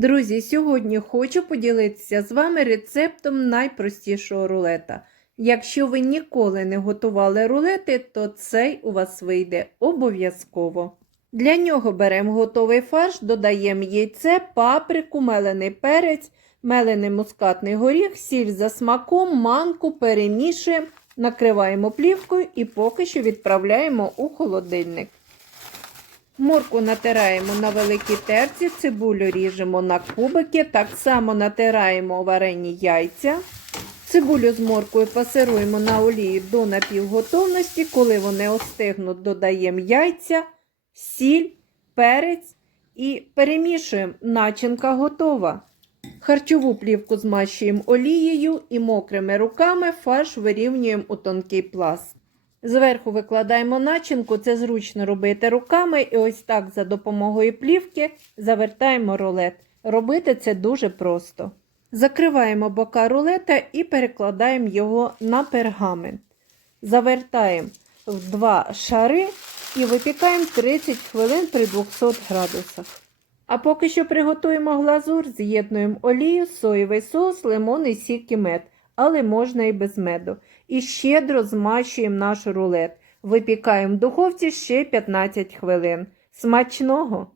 Друзі, сьогодні хочу поділитися з вами рецептом найпростішого рулета. Якщо ви ніколи не готували рулети, то цей у вас вийде обов'язково. Для нього беремо готовий фарш, додаємо яйце, паприку, мелений перець, мелений мускатний горіх, сіль за смаком, манку, перемішуємо, накриваємо плівкою і поки що відправляємо у холодильник. Морку натираємо на великій терці, цибулю ріжемо на кубики, так само натираємо варені яйця. Цибулю з моркою пасируємо на олії до напівготовності. Коли вони остигнуть, додаємо яйця, сіль, перець і перемішуємо. Начинка готова. Харчову плівку змащуємо олією і мокрими руками фарш вирівнюємо у тонкий пласт. Зверху викладаємо начинку, це зручно робити руками, і ось так за допомогою плівки завертаємо рулет. Робити це дуже просто. Закриваємо бока рулета і перекладаємо його на пергамент. Завертаємо в два шари і випікаємо 30 хвилин при 200 градусах. А поки що приготуємо глазур, з'єднуємо олію, соєвий соус, лимонний сік і мед, але можна і без меду. І щедро змащуємо наш рулет. Випікаємо в духовці ще 15 хвилин. Смачного!